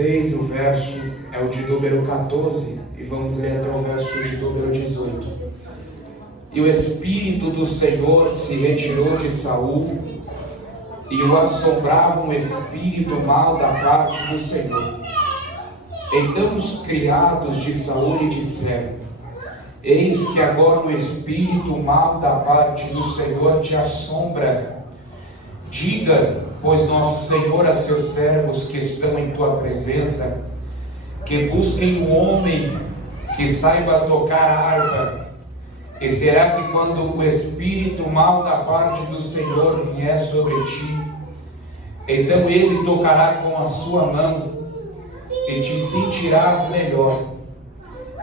16, o verso é o de número 14, e vamos ler até o verso de número 18. E o Espírito do Senhor se retirou de Saul, e o assombrava um espírito mau da parte do Senhor. Então os criados de Saul lhe disseram: eis que agora um espírito mau da parte do Senhor te assombra. Diga, pois, nosso Senhor a seus servos que estão em tua presença, que busquem um homem que saiba tocar harpa. E será que quando o espírito mau da parte do Senhor vier sobre ti, então ele tocará com a sua mão e te sentirás melhor.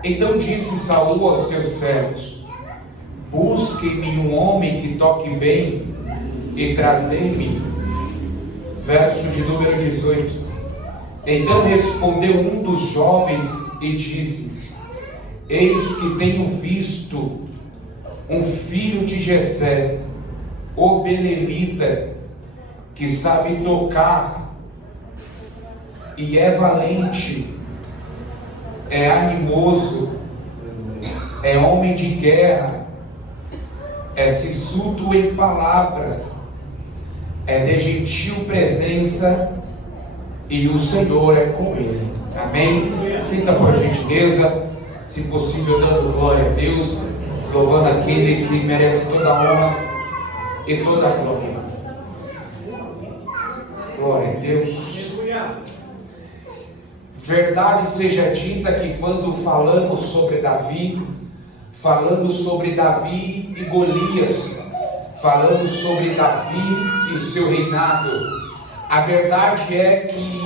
Então disse Saul aos seus servos: busquem-me um homem que toque bem e trazei-me. Verso de número 18. Então respondeu um dos jovens e disse: eis que tenho visto um filho de Jessé, o belemita, que sabe tocar e é valente, é animoso, é homem de guerra, é sisudo em palavras, é de gentil presença, e o Senhor é com ele. Amém? Sinta por gentileza, se possível dando glória a Deus, louvando aquele que merece toda a honra e toda a glória. Glória a Deus. Verdade seja dita que quando falamos sobre Davi, falando sobre Davi e Golias, falando sobre Davi e seu reinado, a verdade é que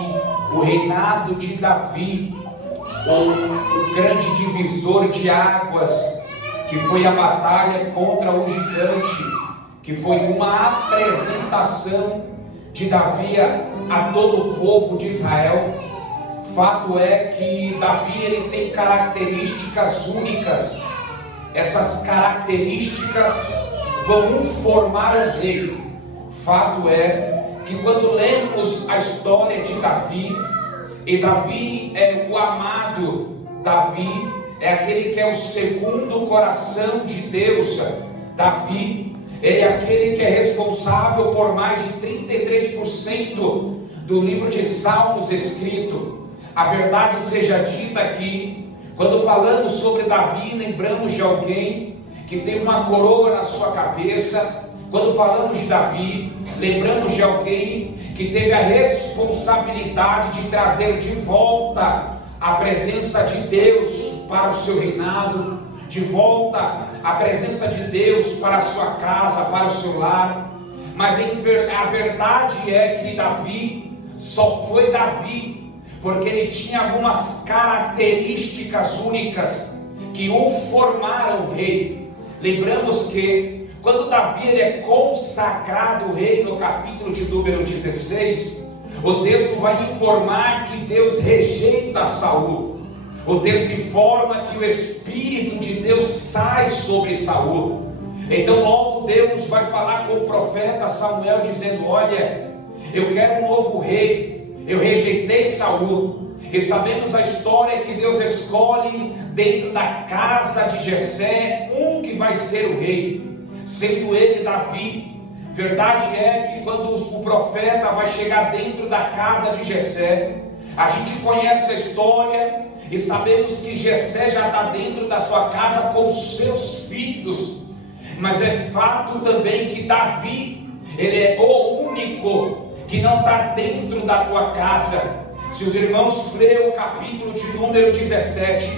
o reinado de Davi, o grande divisor de águas, que foi a batalha contra o gigante, que foi uma apresentação de Davi a todo o povo de Israel. Fato é que Davi ele tem características únicas. Essas características vão formar o rei. Fato é que quando lemos a história de Davi, e Davi é o amado, Davi é aquele que é o segundo coração de Deus. Davi, ele é aquele que é responsável por mais de 33% do livro de Salmos escrito. A verdade seja dita aqui, quando falamos sobre Davi, lembramos de alguém que tem uma coroa na sua cabeça. Quando falamos de Davi, lembramos de alguém que teve a responsabilidade de trazer de volta a presença de Deus para o seu reinado, de volta a presença de Deus para a sua casa, para o seu lar. Mas a verdade é que Davi só foi Davi porque ele tinha algumas características únicas que o formaram rei. Lembramos que quando Davi ele é consagrado rei, no capítulo de número 16, o texto vai informar que Deus rejeita Saul. O texto informa que o Espírito de Deus sai sobre Saul. Então logo Deus vai falar com o profeta Samuel dizendo: olha, eu quero um novo rei. Eu rejeitei Saul. E sabemos a história que Deus escolhe dentro da casa de Jessé um que vai ser o rei, sendo ele Davi. Verdade é que quando o profeta vai chegar dentro da casa de Jessé, a gente conhece a história e sabemos que Jessé já está dentro da sua casa com os seus filhos. Mas é fato também que Davi, ele é o único que não está dentro da tua casa. Se os irmãos lerem o capítulo de número 17,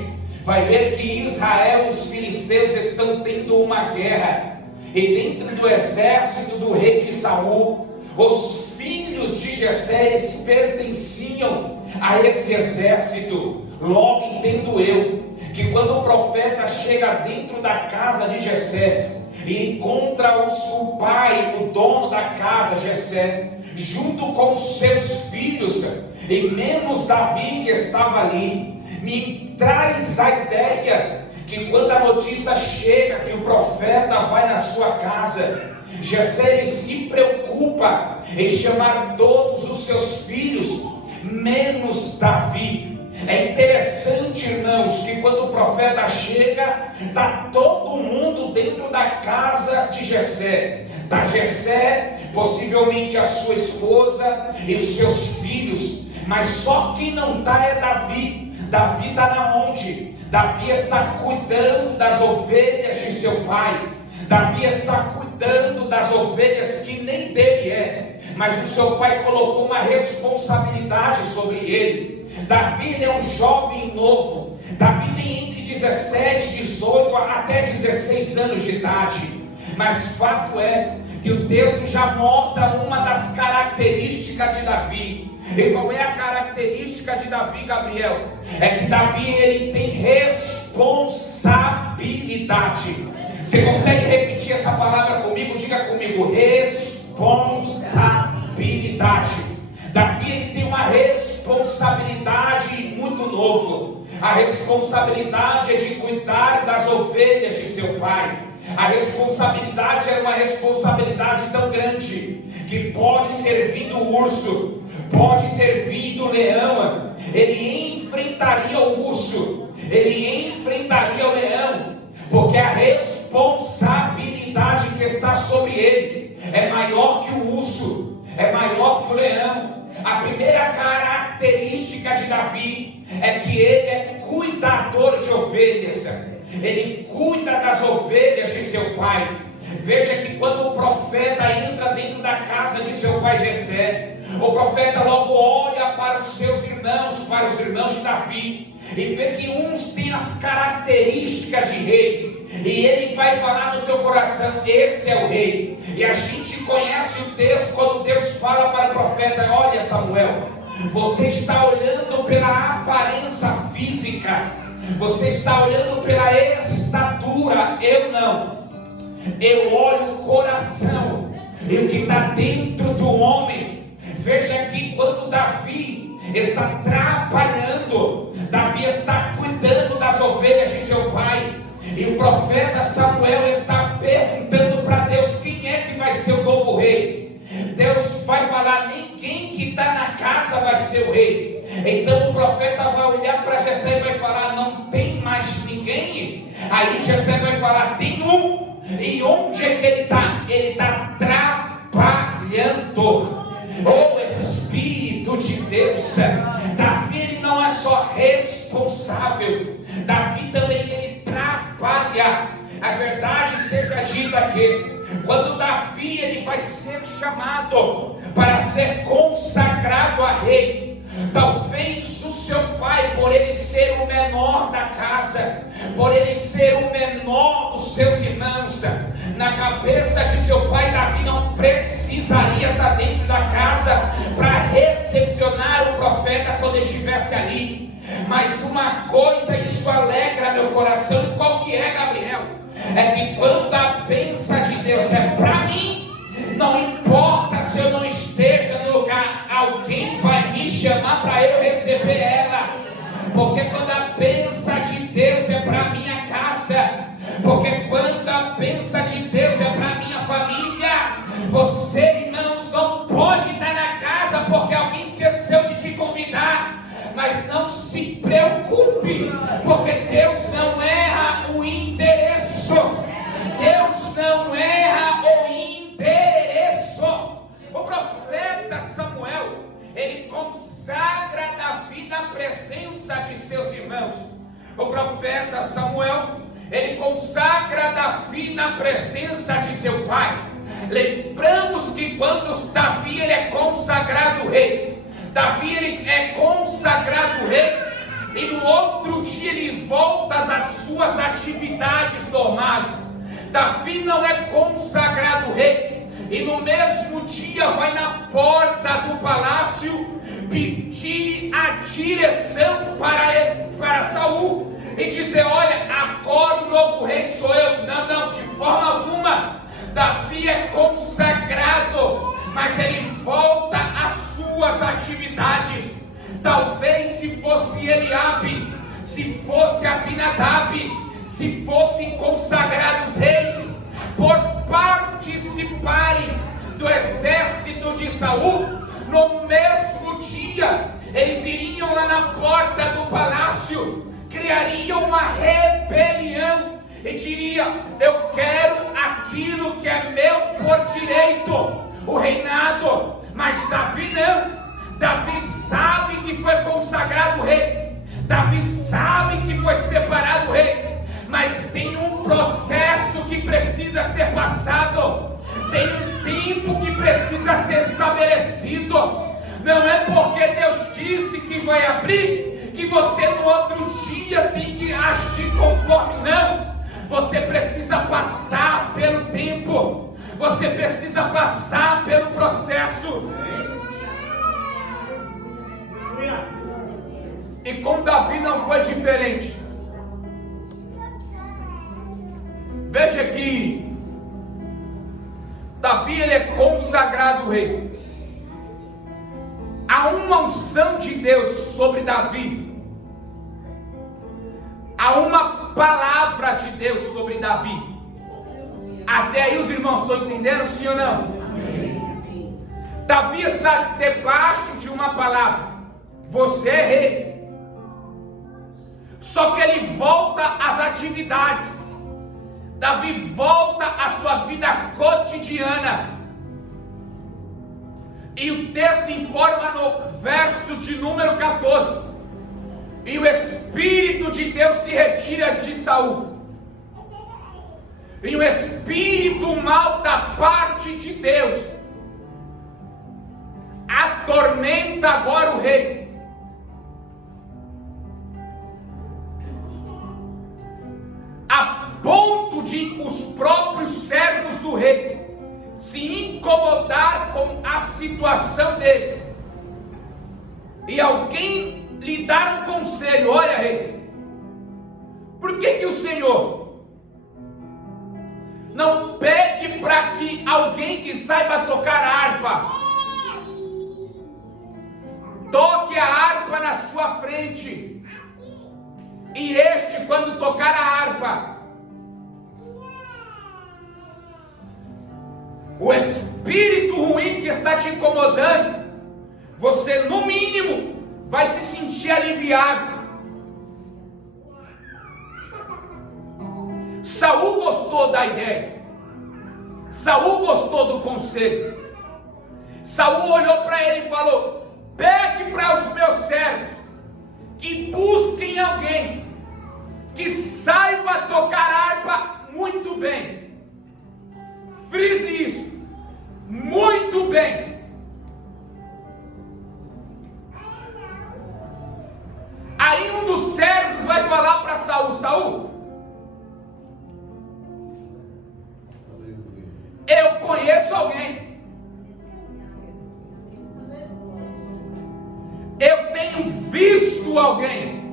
vai ver que Israel e os filisteus estão tendo uma guerra, e dentro do exército do rei de Saul, os filhos de Jessé eles pertenciam a esse exército. Logo entendo eu que quando o profeta chega dentro da casa de Jessé e encontra o seu pai, o dono da casa, Jessé, junto com os seus filhos, e menos Davi que estava ali, me traz a ideia que quando a notícia chega que o profeta vai na sua casa, Jessé ele se preocupa em chamar todos os seus filhos menos Davi. É interessante, irmãos, que quando o profeta chega, está todo mundo dentro da casa de Jessé. Está Jessé, possivelmente a sua esposa e os seus filhos, mas só quem não está é Davi. Davi está na onde? Davi está cuidando das ovelhas de seu pai. Davi está cuidando das ovelhas que nem dele é, mas o seu pai colocou uma responsabilidade sobre ele. Davi, ele é um jovem novo. Davi tem entre 17, 18 até 16 anos de idade. Mas fato é que o texto já mostra uma das características de Davi. E qual é a característica de Davi, Gabriel? É que Davi, ele tem responsabilidade. Você consegue repetir essa palavra comigo? Diga comigo: responsabilidade. Davi, ele tem uma responsabilidade muito novo. A responsabilidade é de cuidar das ovelhas de seu pai. A responsabilidade era uma responsabilidade tão grande que pode ter vindo o urso, pode ter vindo o leão, ele enfrentaria o urso, ele enfrentaria o leão, porque a responsabilidade que está sobre ele é maior que o urso, é maior que o leão. A primeira característica de Davi é que ele é cuidador de ovelhas. Ele cuida das ovelhas de seu pai. Veja que quando o profeta entra dentro da casa de seu pai Jessé, o profeta logo olha para os seus irmãos, para os irmãos de Davi, e vê que uns têm as características de rei, e ele vai falar no teu coração: esse é o rei. E a gente conhece o texto quando Deus fala para o profeta: olha, Samuel, você está olhando pela aparência física, você está olhando pela estatura, eu não. Eu olho o coração e o que está dentro do homem. Veja aqui, quando Davi está trabalhando, Davi está cuidando das ovelhas de seu pai, e o profeta Samuel está perguntando para Deus: quem é que vai ser o novo rei? Deus vai falar: ninguém que está na casa vai ser o rei. Então o profeta vai olhar para Jessé e vai falar: não tem mais ninguém. Aí Jessé vai falar: tem um. E onde é que ele está? Ele está trabalhando. O Espírito de Deus. Davi, ele não é só responsável, Davi também, ele trabalha. A verdade seja dita que quando Davi, ele vai ser chamado para ser consagrado a rei, talvez o seu pai, por ele ser o menor da casa, por ele ser o menor dos seus irmãos, na cabeça de seu pai, Davi não precisaria estar dentro da casa para recepcionar o profeta quando estivesse ali. Mas uma coisa, isso alegra meu coração. E qual que é, Gabriel? É que quando a bênção de Deus é para mim, não importa se eu não esteja no lugar, alguém vai me chamar para eu receber ela. Porque quando a bênção de Deus é para minha casa, porque quando a bênção de Deus é para minha família, você, irmãos, não pode estar na casa porque alguém esqueceu de te convidar. Mas não se preocupe, porque Deus não erra o endereço. Deus não erra o endereço. O profeta Samuel, ele consagra Davi na presença de seus irmãos. O profeta Samuel, ele consagra Davi na presença de seu pai. Lembramos que quando Davi, ele é consagrado rei, Davi, ele é consagrado rei, e no outro dia ele volta às suas atividades normais. Davi não é consagrado rei, e no mesmo dia vai na porta do palácio pedir a direção para Saul e dizer: olha, agora o novo rei sou eu. Não, de forma alguma. Davi é consagrado, mas ele volta às suas atividades. Talvez se fosse Eliabe, se fosse Abinadab, se fossem consagrados reis, por participarem do exército de Saul, no mesmo dia Eles iriam lá na porta do palácio, criariam uma rebelião e diriam: eu quero aquilo que é meu por direito, o reinado. Mas Davi não. Davi sabe que foi consagrado rei, Davi sabe que foi separado rei, mas tem um processo que precisa ser passado, tem um tempo que precisa ser estabelecido. Não é porque Deus disse que vai abrir, que você no outro dia tem que agir conforme, não. Você precisa passar pelo tempo, você precisa passar pelo processo. E com Davi não foi diferente. Veja que Davi, ele é consagrado rei. Há uma unção de Deus sobre Davi. Há uma palavra de Deus sobre Davi. Até aí os irmãos estão entendendo, sim ou não? Davi está debaixo de uma palavra: você é rei. Só que ele volta às atividades. Davi volta à sua vida cotidiana. E o texto informa no verso de número 14: e o Espírito de Deus se retira de Saul. E o espírito mau da parte de Deus atormenta agora o rei. A ponto de os próprios servos do rei se incomodar com a situação dele. E alguém lhe dar um conselho: olha, rei, por que o Senhor não pede para que alguém que saiba tocar a harpa toque a harpa na sua frente, e este, quando tocar a harpa, o espírito ruim que está te incomodando, você no mínimo vai se sentir aliviado. Saul gostou da ideia, Saul gostou do conselho. Saul olhou para ele e falou: pede para os meus servos que busquem alguém que saiba tocar harpa muito bem. Frise isso: muito bem. Aí um dos servos vai falar para Saul: Saul, eu conheço alguém, eu tenho visto alguém.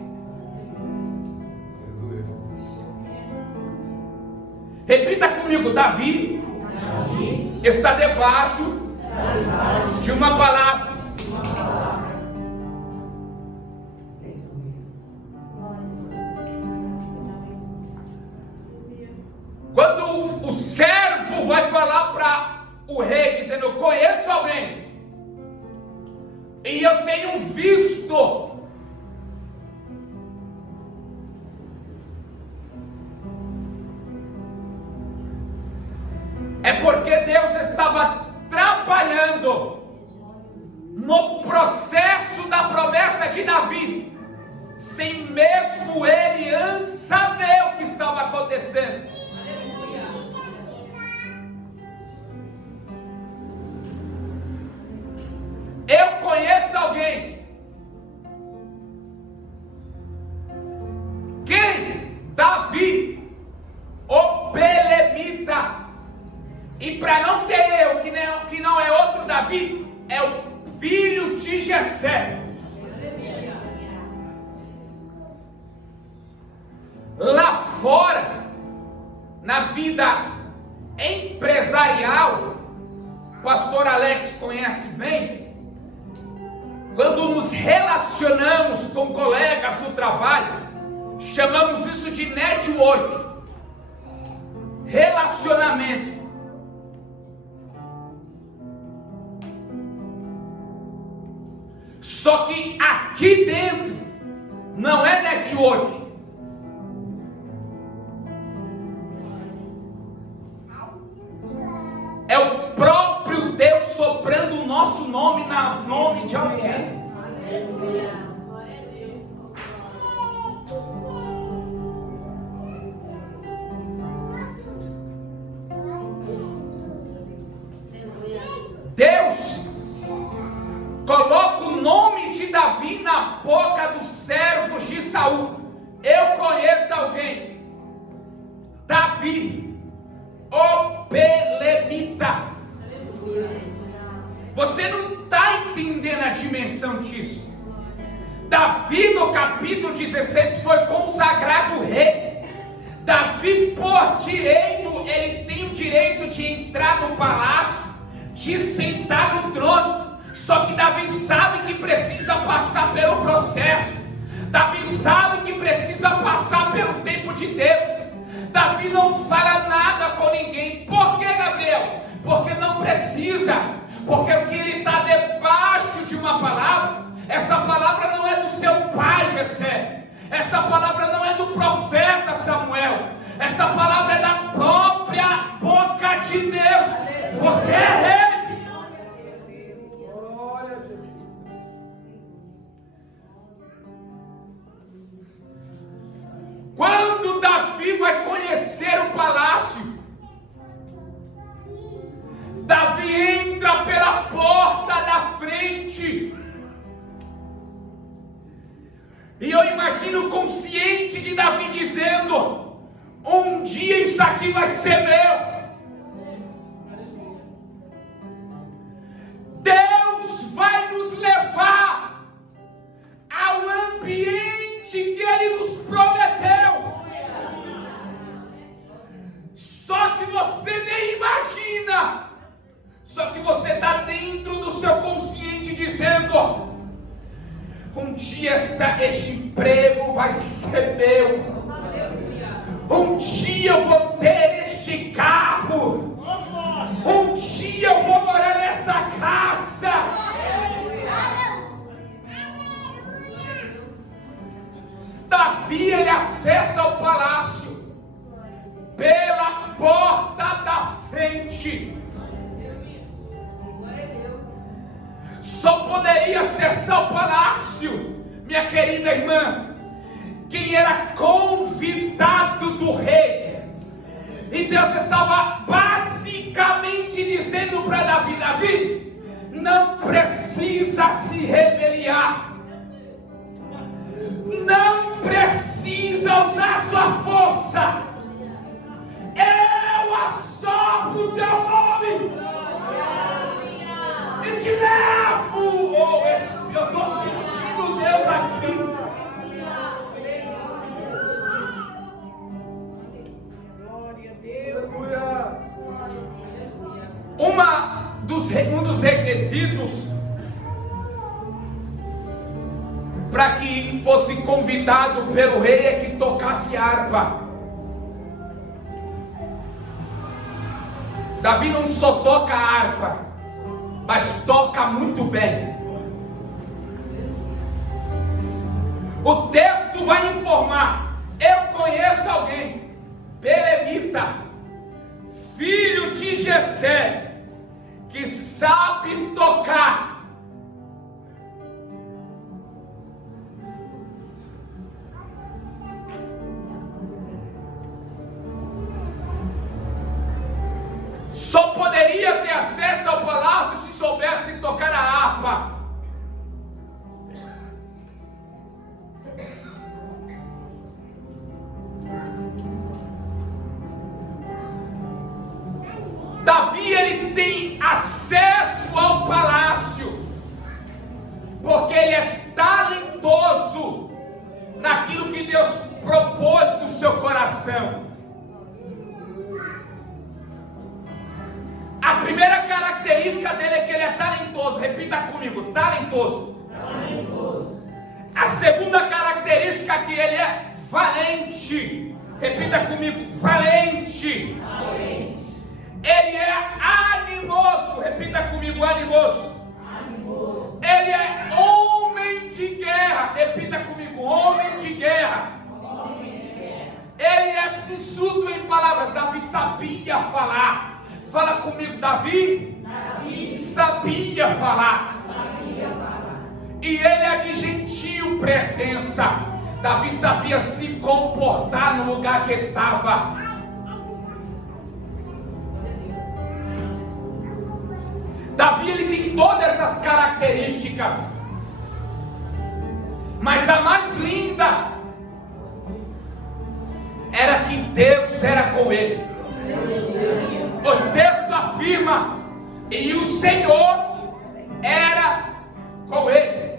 Repita comigo: Davi está debaixo de uma palavra. Quando o servo vai falar para o rei dizendo: eu conheço alguém e eu tenho visto, é porque Deus estava trabalhando no processo da promessa de Davi, sem mesmo ele antes saber o que estava acontecendo. Eu conheço alguém. Quem? Davi, o belemita. E para não ter erro, que não é outro Davi, é o filho de Jessé. Lá fora, na vida empresarial, pastor Alex conhece bem. Quando nos relacionamos com colegas do trabalho, chamamos isso de network, relacionamento. Só que aqui dentro não é network. É o próprio Deus soprando o nosso nome no nome de alguém. Deus coloca o nome de Davi na boca dos servos de Saul. Eu conheço alguém, Davi, o Belemita. Você não está entendendo a dimensão disso. Davi, no capítulo 16, foi consagrado rei. Davi, por direito, ele tem o direito de entrar no palácio, de sentar no trono. Só que Davi sabe que precisa passar pelo processo. Davi sabe que precisa passar pelo tempo de Deus. Davi não fala nada com ninguém. Por que, Gabriel? Porque não precisa. Porque o que ele está debaixo de uma palavra, essa palavra não é do seu pai Jessé, essa palavra não é do profeta Samuel, essa palavra é da própria boca de Deus. Você é rei. Quando Davi vai conhecer o palácio, Davi entra pela porta da frente. E eu imagino consciente de Davi dizendo: um dia isso aqui vai ser meu. Deus vai nos levar ao ambiente que Ele nos prometeu. Só que você nem imagina. Só que você está dentro do seu consciente dizendo: um dia este emprego vai ser meu. Um dia eu vou ter este carro. Um dia eu vou morar nesta casa. Davi, ele acessa o palácio pela porta da frente. Só poderia acessar o palácio, minha querida irmã, quem era convidado do rei. E Deus estava basicamente dizendo para Davi: Davi, não precisa se rebeliar, não precisa usar sua força, eu assopro o teu nome e te levo. Oh, eu estou sentindo Deus aqui. Um dos requisitos para que fosse convidado pelo rei é que tocasse harpa. Davi não só toca harpa, mas toca muito bem. O texto vai informar: eu conheço alguém, Belemita, filho de Jessé, que sabe tocar. Só poderia ter acesso ao palácio se soubesse tocar a harpa. Davi, ele tem acesso ao palácio porque ele é talentoso naquilo que Deus propôs no seu coração. A primeira característica dele é que ele é talentoso. Repita comigo: talentoso. Talentoso. A segunda característica é que ele é valente. Repita comigo: valente. Valente. Ele é animoso. Repita comigo: animoso. Animoso. Ele é homem de guerra. Repita comigo, homem de guerra. Ele é sisudo em palavras. Davi sabia falar. Fala comigo, Davi sabia falar. E ele é de gentil presença. Davi sabia se comportar no lugar que estava. Davi, ele tem todas essas características. Mas a mais linda era que Deus era com ele. O texto afirma: e o Senhor era com ele.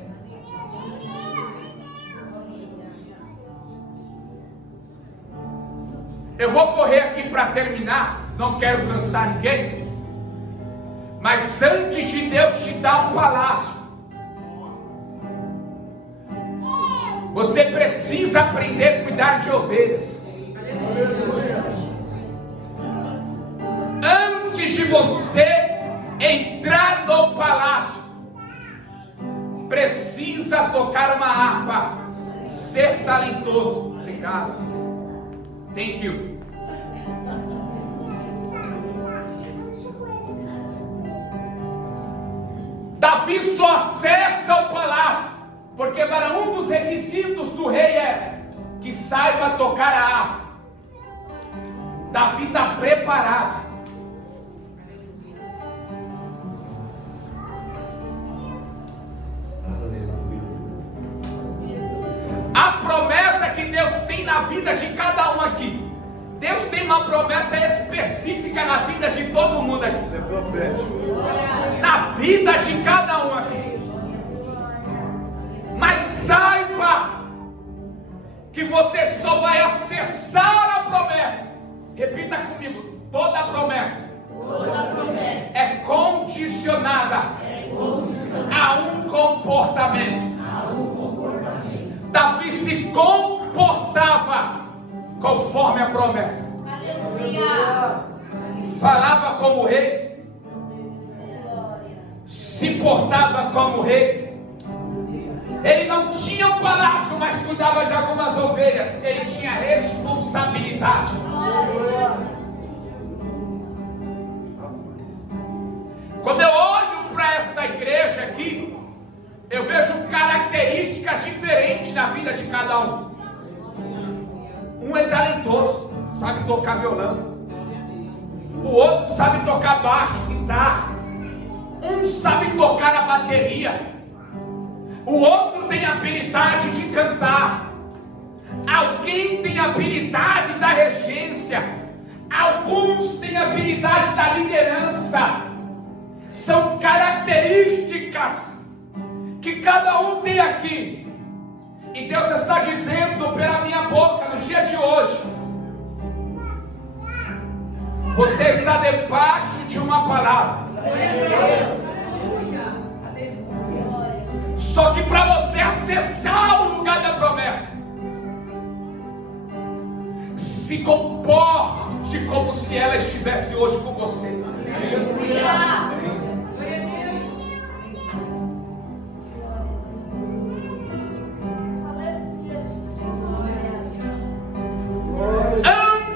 Eu vou correr aqui para terminar, não quero cansar ninguém. Mas antes de Deus te dar um palácio, você precisa aprender a cuidar de ovelhas. Antes de você entrar no palácio, precisa tocar uma harpa, ser talentoso. Obrigado. Thank you. Davi só acessa o palácio porque para um dos requisitos do rei é que saiba tocar a harpa. Davi está preparado. A promessa que Deus tem na vida de cada um aqui. Deus tem uma promessa específica na vida de todo mundo aqui. Isso é profético. Na vida de cada um aqui. Mas saiba que você só vai acessar a promessa. Repita comigo, toda promessa é condicionada a um comportamento. Davi se comportava conforme a promessa. Aleluia. Falava como rei, se portava como rei. Ele não tinha um palácio, mas cuidava de algumas ovelhas. Ele tinha responsabilidade. Quando eu olho para esta igreja aqui, eu vejo características diferentes na vida de cada um. Um é talentoso, sabe tocar violão. O outro sabe tocar baixo, guitarra. Um sabe tocar a bateria. O outro tem habilidade de cantar. Alguém tem habilidade da regência. Alguns têm habilidade da liderança. São características que cada um tem aqui. E Deus está dizendo pela minha boca no dia de hoje: você está debaixo de uma palavra. Só que para você acessar o lugar da promessa, se comporte como se ela estivesse hoje com você.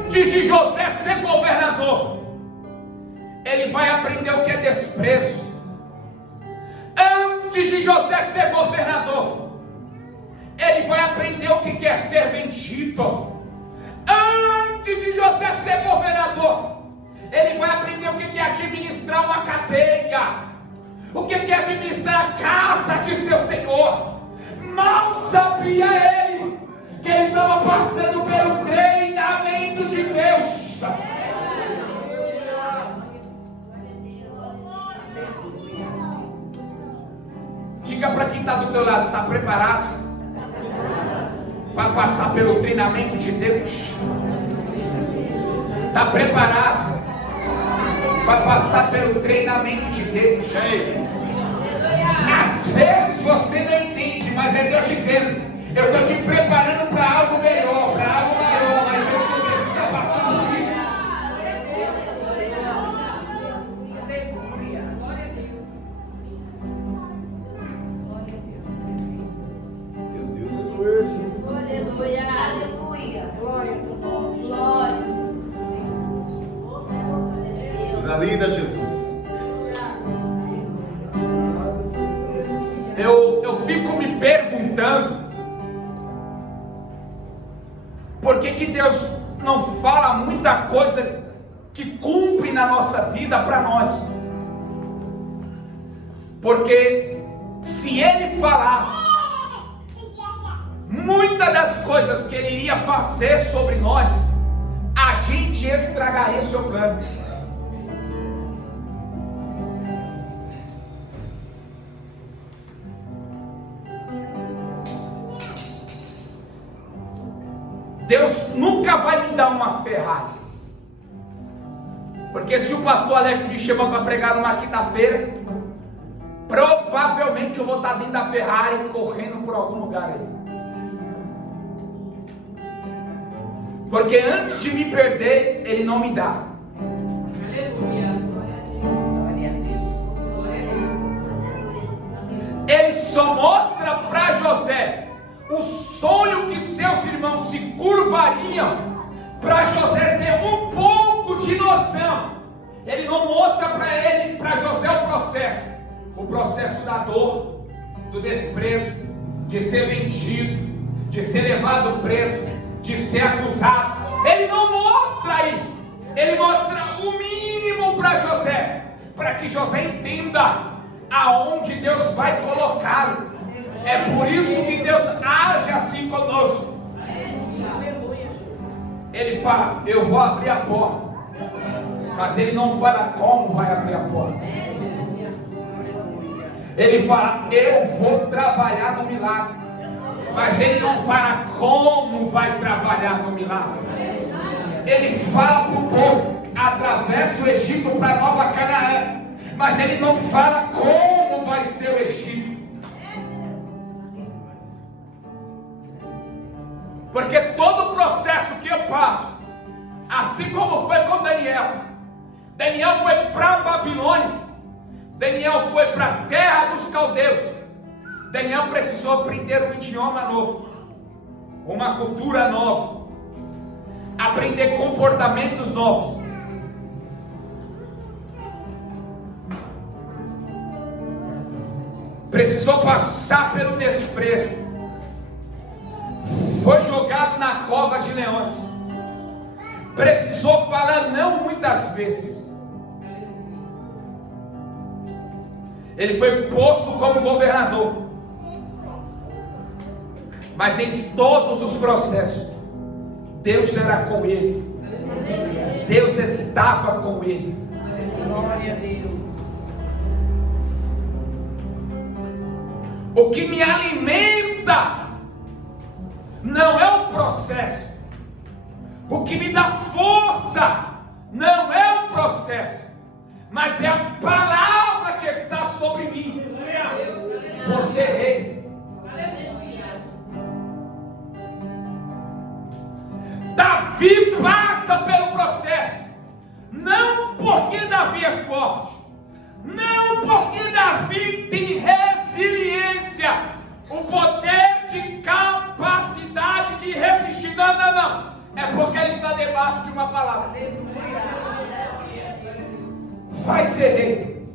Antes de José ser governador, ele vai aprender o que é desprezo. Antes de José ser governador, ele vai aprender o que é ser vendido. Antes de José ser governador, ele vai aprender o que é administrar uma cadeia, o que é administrar a casa de seu senhor. Mal sabia ele que ele estava passando pelo treinamento de Deus. Diga para quem está do teu lado: está preparado para passar pelo treinamento de Deus? Está preparado para passar pelo treinamento de Deus? Às vezes você não entende, mas é Deus dizendo: eu estou te preparando para algo melhor, para algo maior, mas você está passando por isso. Coisa linda, Jesus. Eu fico me perguntando por que Deus não fala muita coisa que cumpre na nossa vida para nós. Porque se Ele falasse muitas das coisas que Ele iria fazer sobre nós, a gente estragaria seu plano. Deus nunca vai me dar uma Ferrari, porque se o pastor Alex me chamar para pregar numa quinta-feira, provavelmente eu vou estar dentro da Ferrari correndo por algum lugar aí. Porque antes de me perder, Ele não me dá. Aleluia. Glória a Deus. Ele só mostra para José o sonho que seus irmãos se curvariam, para José ter um pouco de noção. Ele não mostra para José o processo da dor, do desprezo, de ser vendido, de ser levado preso, de ser acusado. Ele não mostra isso. Ele mostra o mínimo para José, para que José entenda aonde Deus vai colocá-lo. É por isso que Deus age assim conosco. Ele fala: eu vou abrir a porta, mas Ele não fala como vai abrir a porta. Ele fala: eu vou trabalhar no milagre, mas Ele não fala como vai trabalhar no milagre. Ele fala para o povo: atravessa o Egito para Nova Canaã, mas Ele não fala como vai ser o Egito. Porque todo o processo que eu passo, assim como foi com Daniel foi para a Babilônia, Daniel foi para a terra dos caldeus. Daniel precisou aprender um idioma novo, uma cultura nova, aprender comportamentos novos. Precisou passar pelo desprezo. Foi jogado na cova de leões. Precisou falar não muitas vezes. Ele foi posto como governador. Mas em todos os processos, Deus era com ele. Deus estava com ele. Glória a Deus. O que me alimenta não é o processo. O que me dá força não é o processo, mas é a palavra que está sobre mim. Vou ser rei. Davi passa pelo processo, não porque Davi é forte, não porque Davi tem resiliência, o poder de capacidade de resistir. Não. É porque ele está debaixo de uma palavra. Vai ser rei.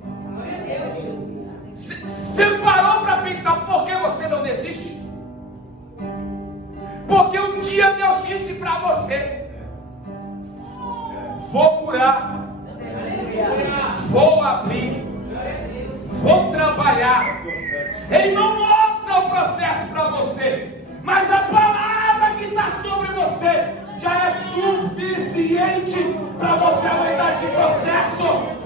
Você parou para pensar por que você não desiste? Porque um dia Deus disse para você: vou curar, vou abrir, vou trabalhar. Ele não mostra o processo para você, mas a palavra que está sobre você já é suficiente para você aguentar esse processo.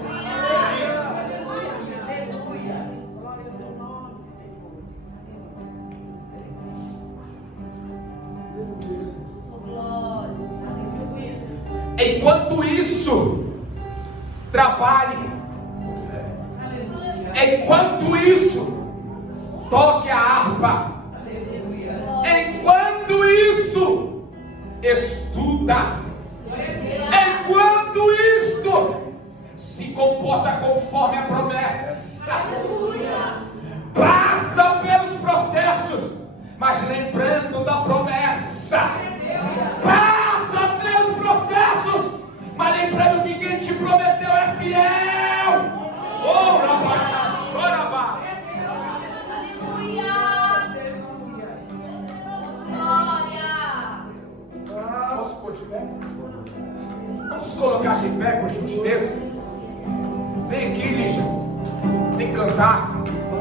Enquanto isso, trabalhe. Enquanto isso, toque a harpa. Enquanto isso, estuda. Enquanto isto, se comporta conforme a promessa. Passa pelos processos, mas lembrando da promessa. Passa pelos processos, mas lembrando que quem te prometeu é fiel. Vamos colocar de pé, por gentileza. Vem aqui, Lígia. Vem cantar.